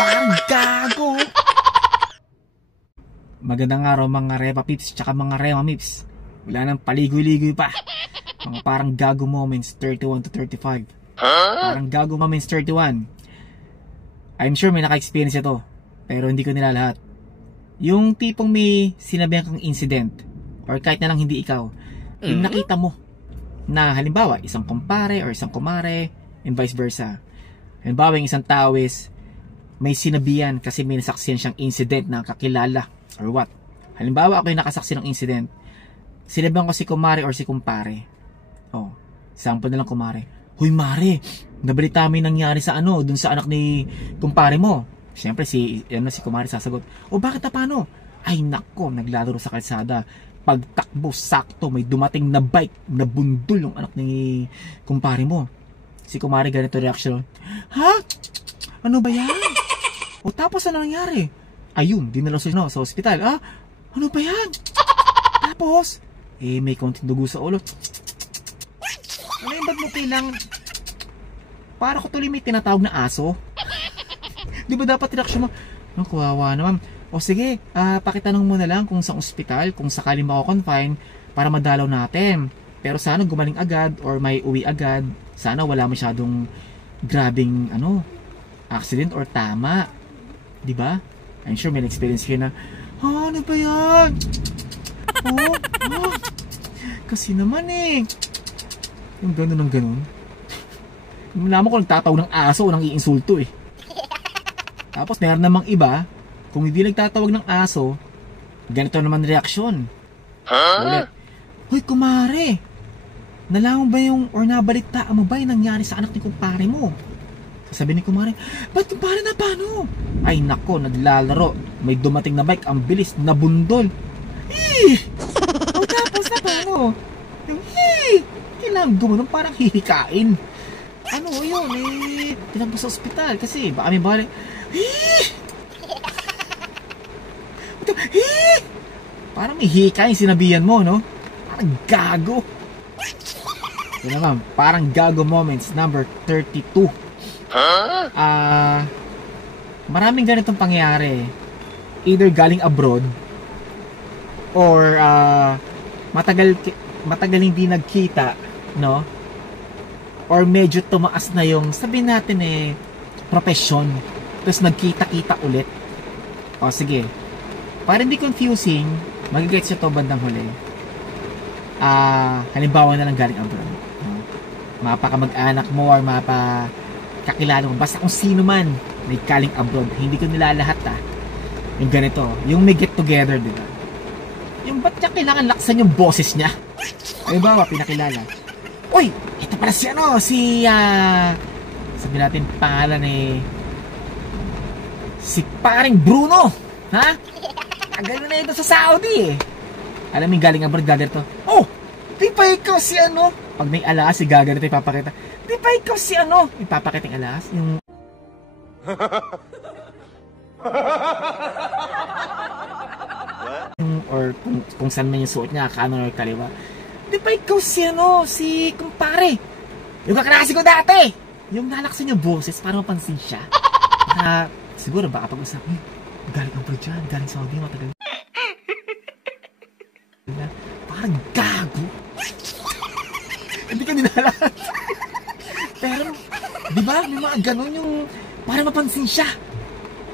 Parang gago. Magandang araw mga Repa Pips tsaka mga Rema Mips. Wala nang paligoy-ligoy pa. Mga parang gago moments 31 to 35. Parang gago moments 31. I'm sure may naka-experience ito, pero hindi ko nila lahat. Yung tipong may sinabihan kang incident, or kahit na lang hindi ikaw, yung nakita mo na halimbawa isang kumpare or isang kumare and vice versa. Halimbawa yung isang tao is may sinabihan kasi may nasaksihan siyang incident na kakilala or what. Halimbawa ako yung nakasaksi ng incident, sinabihan ko si kumare or si kumpare. Oh, sample na lang kumare. Huy mare, nabalita may nangyari sa dun sa anak ni kumpare mo. Siyempre si kumare sasagot, o bakit na paano? Ay nako, naglalaro sa kalsada. Pagtakbo sakto may dumating na bike, nabundol yung anak ni kumpare mo. Si kumare ganito reaction, ha? Ano ba yan? O tapos ano nangyari? Ayun, dinala sa ospital. Ah, ano ba yan? Tapos may konting dugo sa ulo. Ano yung ba't mo kailang para ko tuloy may tinatawag na aso? Di ba dapat reaksyon mo? Ang kawawa naman. O sige, pakitanong mo na lang kung sa ospital, kung sakaling mako-confine para madalaw natin. Pero sana gumaling agad or may uwi agad. Sana wala masyadong grabing accident or tama. Di ba? I'm sure may experience kayo na, ano ba yan? Kasi naman yung ganun ng ganun. Wala mo kung nagtatawag ng aso o nang iinsulto Tapos meron namang iba, kung hindi nagtatawag ng aso, ganito naman reaksyon. Ulit. Hoy kumare, nalaman ba yung or nabalitaan mo ba yung nangyari sa anak ni kumpare mo? Sasabihin ni kumare, ba't kumpare na paano? Ay nako, naglalaro. May dumating na bike, ang bilis, nabundol. O tapos na paano? Kailangan gumanon parang hihikain. Ano yun tinampo sa ospital kasi baka may balik. Parang may hihikain sinabihan mo, no? Parang gago. Yun naman, parang gago moments number 32. Maraming ganitong pangyayari. Either galing abroad or matagal hindi nagkita, no? Or medyo tumaas na yung sabihin natin profession, tapos nagkita-kita ulit. O sige, para hindi confusing, magigets nyo to bandang huli. Halimbawa na lang galing abroad, no? Mapa ka mag-anak mo or mapa kakilala mo, basta kung sino man may galing abroad, hindi ko nila lahat yung ganito, yung may get together, diba? Yung ba't niya kailangan laksan yung boses niya? Halimbawa, pinakilala, uy, ito pala si sabi natin pangalan si paring Bruno, ha? Gano'n na ito sa Saudi Alam mo yung galing abroad, gaganito, oh, di pa ikaw si pag may alas, si gaganito ipapakita, di pa ikaw si ipapakita yung alas, yung or kung saan man yung suot niya, kanan or kaliwa. Di ba ikaw si kumpare? Yung kaklase ko dati! Yung nalaksan yung boses para mapansin siya. Siguro baka pag-usap, galing ang bro dyan, galing Saudi, matagal. Parang gago. Hindi ka nilalahat. Pero, di ba, may mga ganun yung para mapansin siya.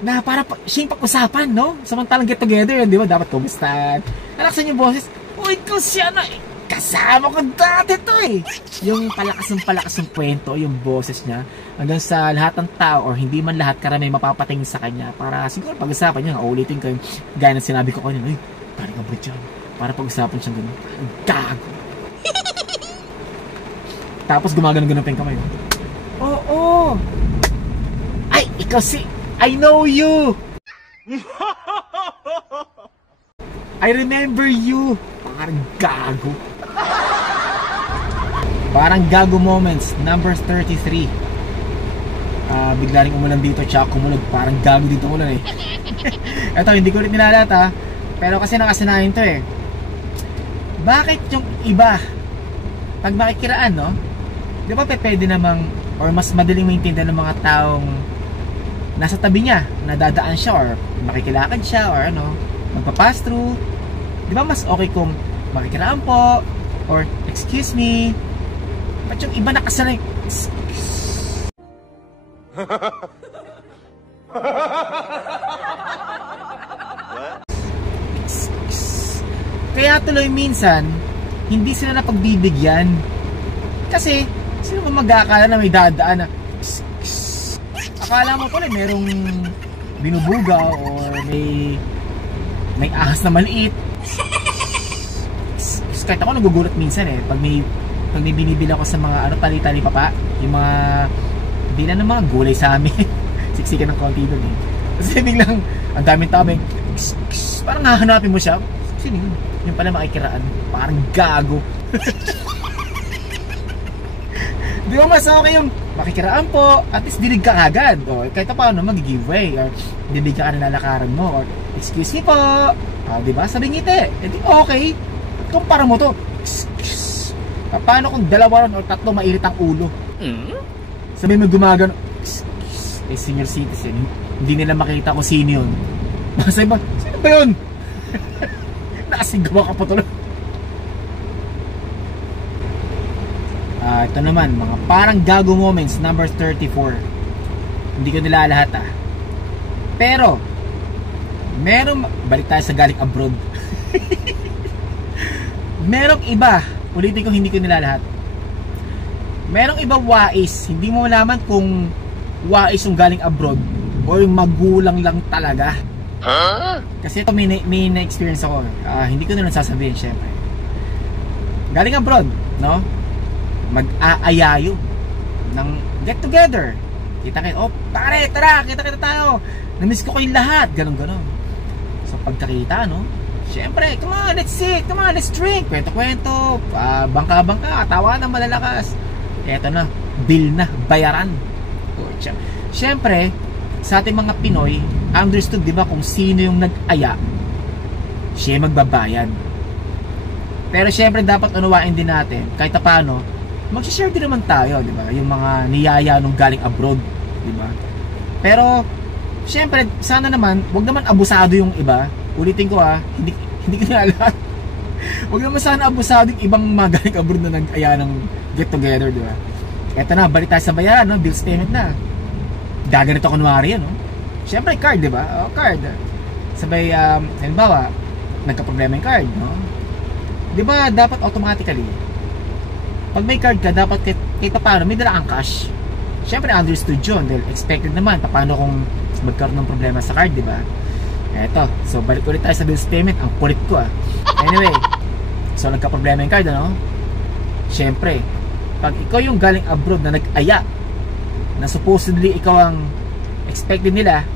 Na para siya yung pag-usapan, no? Samantalang get together, di ba? Dapat kumusta. Nalaksan yung boses. O, ikaw siya kasama ko dati to Yung palakas ng kwento, yung boses niya, hanggang sa lahat ng tao, or hindi man lahat, karami mapapatingin sa kanya. Para siguro pag-usapan niya, ulitin ko yung gaya na sinabi ko kanina, uy, parang abrid dyan. Para pag-usapan siya ganun. Gago. Tapos gumagano-gano pa yung kamay. Oo. Ay, ikaw I know you. I remember you. Parang gago. Parang gago moments number 33. Bigla rin umulan dito, tsaka kumulag. Parang gago dito umulan Ito, hindi ko rin nilalat pero kasi nakasanayan to Bakit yung iba pag makikiraan, no? Di ba pwede namang, or mas madaling maintindihan ng mga taong nasa tabi niya, nadadaan siya, or makikilakad siya, or ano, magpa-pass through. Di ba mas okay kung makikiraan po, or excuse me. Ba't yung iba nakasanay? Kaya tuloy minsan, hindi sila napagbibigyan. Kasi, sino ba mag-aakala na may dadaan na akala mo tuloy merong binubugaw or may ahas na maliit. Kahit ako nagugulat minsan eh pag may binibili ako sa mga tali-tali papa, yung mga bilan ng mga gulay sa amin. Siksikan ng konti doon eh. Kasi biglang ang daming tao parang hahanapin mo siya. Sino yun? Yung pala makikiraan. Parang gago. Di ba mas okay yung makikiraan po, at least dinig ka agad. O kahit paano mag-giveaway or dinig ka nilalakaran mo or excuse me po. Di ba? Sabi ngiti. Edi okay. Kumpara mo to. Paano kung dalawa o tatlo mainit ang ulo? Sabi mo gumagano. Senior citizen. Hindi nila makita kung sino yun. Sabi ba? Sino ba yun? Nakasigawa ka pa tuloy. Ito naman, mga parang gago moments, number 34. Hindi ko nila lahat Pero, balik tayo sa galing abroad. Merong iba, ulitin ko hindi ko nila lahat. Merong iba wais, hindi mo malaman kung wais yung galing abroad o yung magulang lang talaga. Kasi ito may na-experience ako. Hindi ko na sasabihin syempre. Galing abroad, no? Mag-aayayo ng get together. Kita-kita, pare, tara, kita-kita tayo. Namiss ko kayong lahat, ganun-ganun. So pagkakita, no? Syempre, come on, let's sit, come on, let's drink. Kwento-kwento, bangka-bangka, tawa na malalakas. Eto na, bill na, bayaran. Syempre, sa ating mga Pinoy, understood, di ba, kung sino yung nag-aya, siya magbabayad. Pero syempre, dapat unawain din natin, kahit paano, mag-share din naman tayo, di ba? Yung mga niyaya nung galing abroad, di ba? Pero, syempre, sana naman, wag naman abusado yung iba. Ulitin ko hindi ko na alam. Wag naman sana abusado yung ibang mga galing abroad na nag-aya ng get together, di ba? Eto na, balik tayo sa bayaran, no? Bills payment na. Gaganito kunwari yan, no? Syempre, card, di ba? Card. Sabay, halimbawa, nagka-problema yung card, no? Di ba, dapat automatically, pag may card ka, dapat kahit paano, may dala kang cash. Syempre, understood yun. Dahil expected naman, paano kung magkaroon ng problema sa card, di ba? Eto, so balik ulit tayo sa bills payment. Ang kulit ko Anyway, so nagka-problema yung card, ano? Syempre, pag ikaw yung galing abroad na nag-aya, na supposedly ikaw ang expected nila,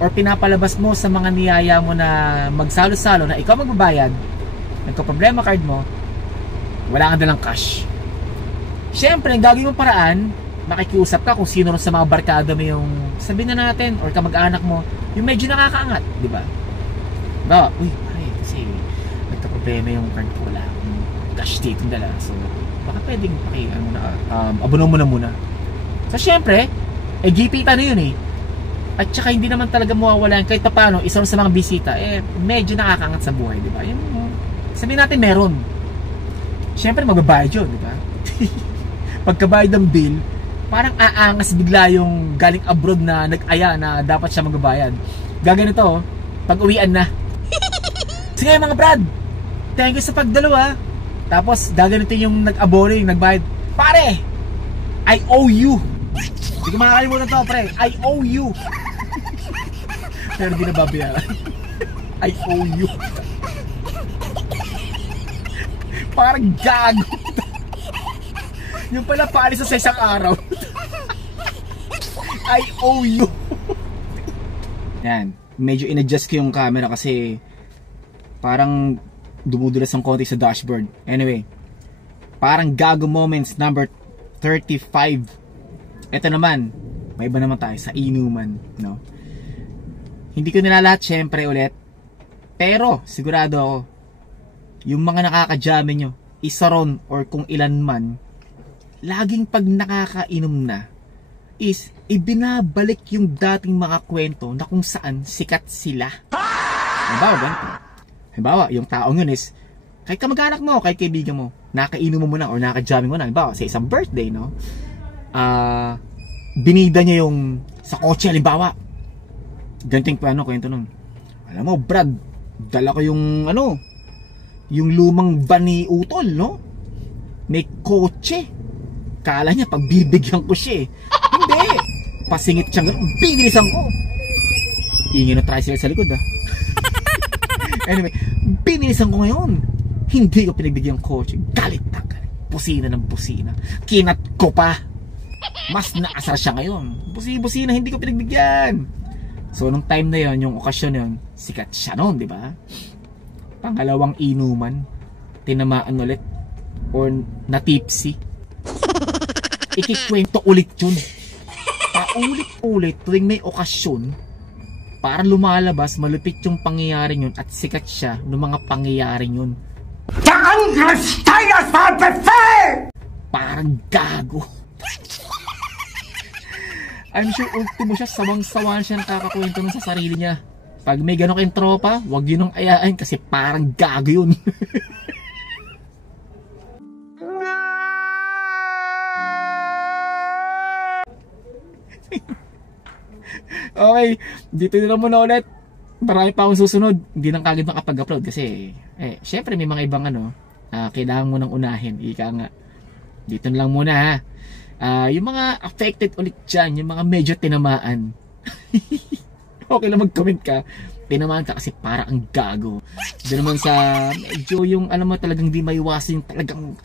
or pinapalabas mo sa mga niyaya mo na magsalo-salo na ikaw magbabayad, nagka-problema card mo, wala kang dalang cash. Siyempre, ang gagawin mong paraan, makikiusap ka kung sino sa mga barkada mo yung sabihin na natin, or kamag-anak mo, yung medyo nakakaangat, di ba? Ba, uy, pare, kasi nagka-problema yung card ko, wala akong cash dito dala. So, baka pwedeng abono mo na muna. So, siyempre, gipita na yun At saka hindi naman talaga mawawalan kahit paano, isa sa mga bisita, medyo nakakaangat sa buhay, di ba? Yung, sabihin natin meron. Siyempre magbabayad yun, di ba? Pagkabayad ng bill, parang aangas bigla yung galing abroad na nag-aya na dapat siya magbabayad. Gaganito, pag uwian na. Sige mga brad, thank you sa pagdalo Tapos gaganito yung nag-abore, yung nagbayad. Pare, I owe you. Hindi ko makakalimutan to, pre. I owe you. Pero di na babayaran. I owe you. Parang gago. Yung pala paalis sa isang araw. I owe you. Yan. Medyo in-adjust ko yung camera kasi parang dumudulas ang konti sa dashboard. Anyway, parang gago moments number 35. Ito naman, may iba naman tayo sa inuman, no? Hindi ko nila lahat syempre ulit. Pero sigurado ako, yung mga nakakajami nyo, isa ron or kung ilan man, laging pag nakakainom na, is ibinabalik yung dating mga kwento na kung saan sikat sila. Halimbawa, ganito. Halimbawa, yung taong yun is, kahit kamag-anak mo, kahit kaibigan mo, nakainom mo na or nakajamming mo na. Halimbawa, sa isang birthday, no? Binida niya yung sa kotse, halimbawa. Ganito yung kwento nun. Alam mo, Brad, dala ko yung yung lumang van ni Utol, no? May kotse. Kala niya, pagbibigyan ko siya eh. Hindi! Pasingit siya gano'n, binilisan ko. Ingin na tricycle sa likod, Anyway, binilisan ko ngayon. Hindi ko pinagbigyan ng kotse. Galit na galit. Busina ng busina. Kinat ko pa. Mas naasar siya ngayon. Busina, hindi ko pinagbigyan. So, nung time na yon, yung okasyon na yun, sikat siya noon, di ba? Pangalawang inuman, tinamaan ulit, or natipsy. Ikikwento ulit yun. Paulit-ulit tuwing may okasyon, para lumalabas, malupit yung pangyayaring yun at sikat siya ng mga pangyayaring yun. Parang gago. I'm sure ultimo siya, sawang-sawan siya nakakakwento nun sa sarili niya. Pag may gano'n kayong tropa, huwag yun ang ayain kasi parang gago yun. Okay, dito na muna ulit. Marami pa akong susunod. Hindi nang kagad makapag-upload kasi syempre may mga ibang kailangan mo nang unahin. Ika nga. Dito na lang muna ha. Yung mga affected ulit dyan, yung mga medyo tinamaan. Okay lang mag-comment ka. Tinamaan ka kasi para ang gago. Doon naman sa medyo yung alam mo talagang di maiwasan yung talagang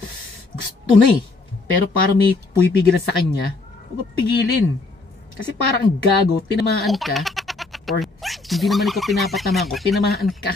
gusto na eh. Pero para may puipigilan sa kanya, huwag pigilin. Kasi parang gago, tinamaan ka. Or hindi naman ikaw pinapatamaan ko, tinamaan ka.